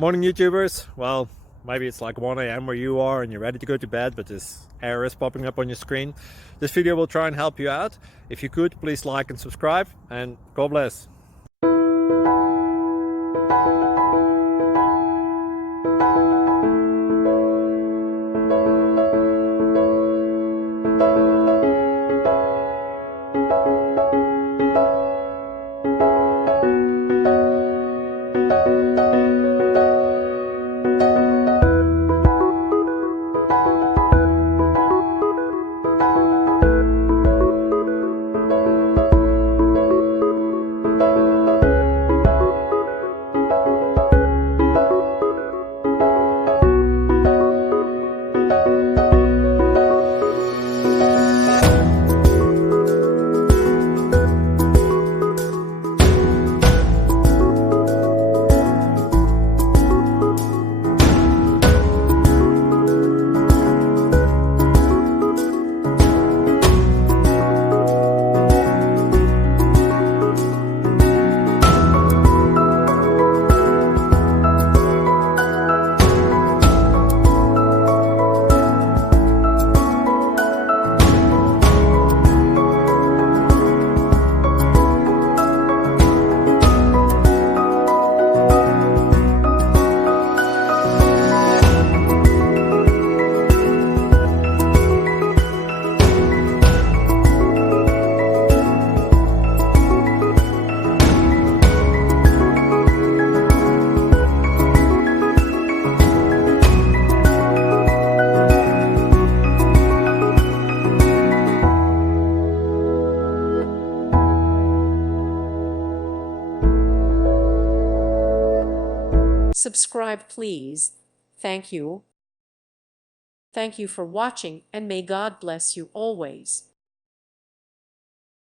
Morning YouTubers. Well, maybe it's like 1 a.m. where you are and you're ready to go to bed, but this error is popping up on your screen. This video will try and help you out. If you could, please like and subscribe, and God bless. Subscribe, please. Thank you. Thank you for watching, and may God bless you always.